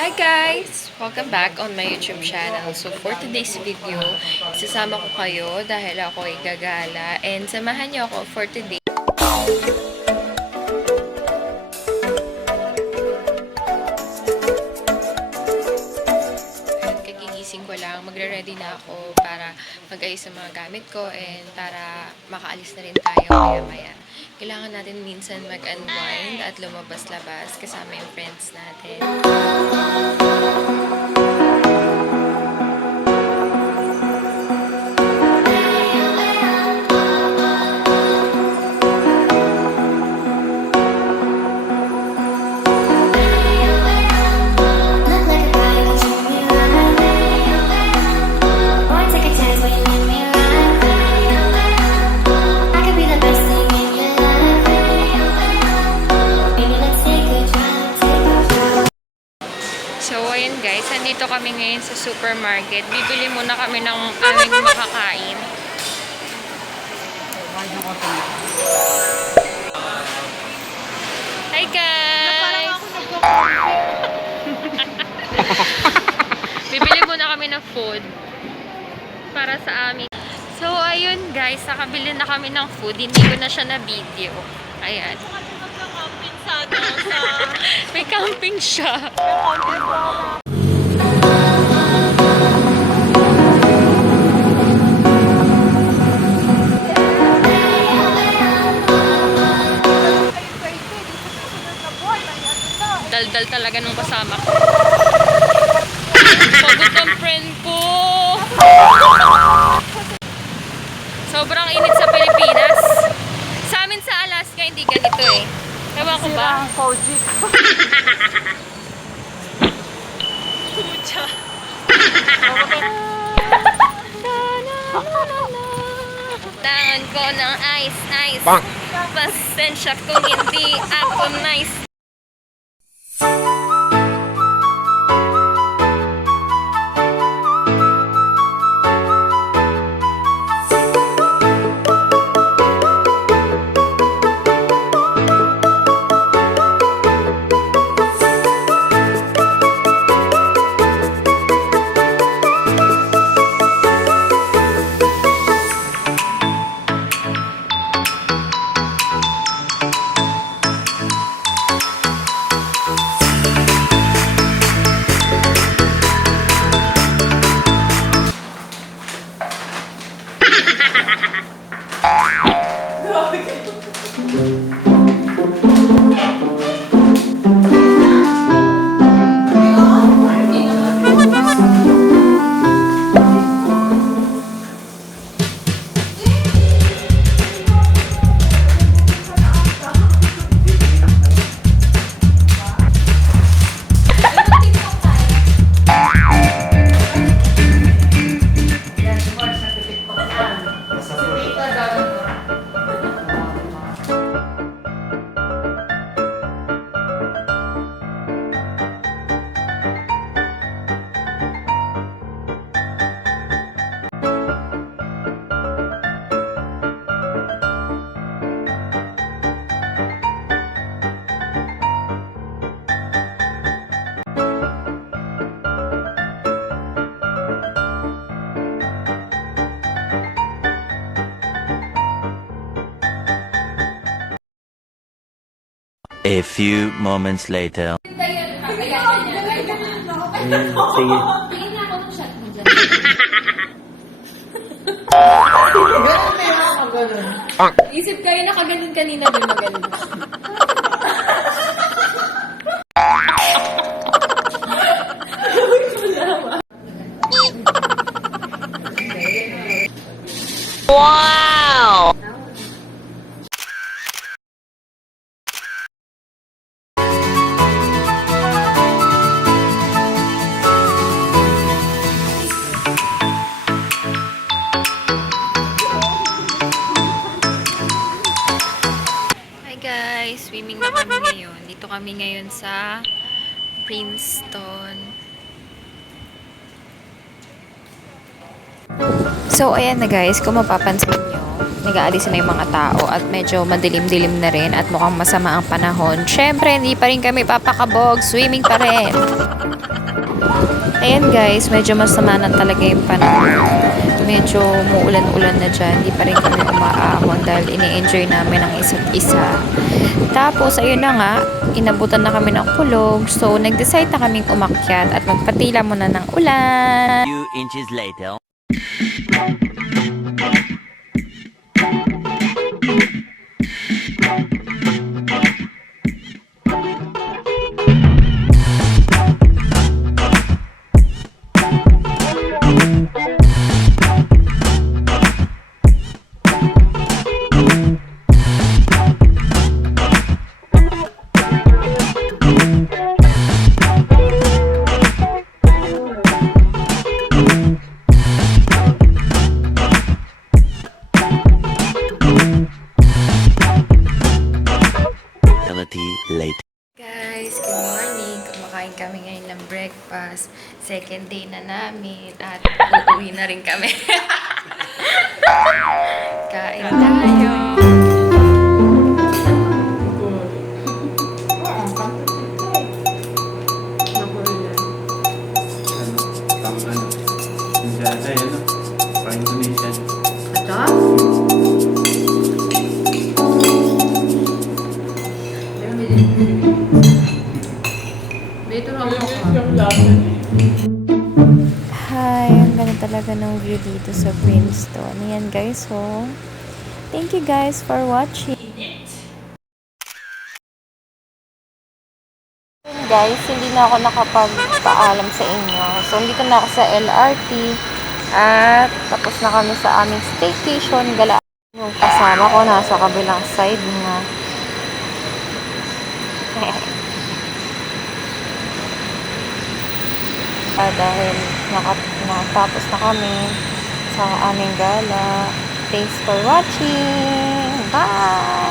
Hi guys! Welcome back on my YouTube channel. So for today's video, sasama ko kayo dahil ako ay gagala and samahan niyo ako for today. Kagigising ko lang, magre-ready na ako para mag-ayos sa mga gamit ko and para makaalis na rin tayo maya-maya. Kailangan natin minsan mag-unwind at lumabas-labas kasama yung friends natin. So, ayun guys, nandito kami ngayon sa supermarket. Bibili muna kami ng aming makakain. Hi guys! Bibili muna kami ng food para sa amin. So, ayun guys, nakabili na kami ng food. Hindi ko na siya na-video. Ayan. May camping siya. Dal-dal talaga nung kasama ko. Pagod ang friend ko. Sobrang init sa Pilipinas. Sa amin sa Alaska, hindi ganito eh. Ewan ko ba? Pucha. Tangan ko ng ice. Pasensya kung hindi ako nice. A few moments later. Sige. Isip kayo nakaganon kanina din maganda. Wow! Swimming na kami ngayon. Dito kami ngayon sa Princeton. So, ayan na guys, kung mapapansin nyo, nag-aalis na yung mga tao at medyo madilim-dilim na rin at mukhang masama ang panahon. Syempre, hindi pa rin kami papakabog. Swimming pa rin. Ayan guys, medyo masama na talaga yung panahon. Medyo muulan-ulan na dyan. Hindi pa rin kami umaahon dahil ini-enjoy namin ang isa't isa. Tapos, ayun na nga, inabutan na kami ng kulog. So, nag-decide na kaming umakyat at magpatila muna ng ulan. Few inches later. Later. Guys, good morning. Kumakain kami ngayon ng breakfast. Second day na namin at uuwi na rin kami. Kain tayo. Hi, ang ganda talaga ng view dito sa Brimstone. Ayan guys, oh. Thank you guys for watching. Guys, hindi na ako nakapagpaalam sa inyo. So, dito na ako sa LRT. At tapos na kami sa aming staycation. Gala. Yung kasama ko nasa kabilang side na. Dahil nakatapos na kami sa aming gala. Thanks for watching. Bye!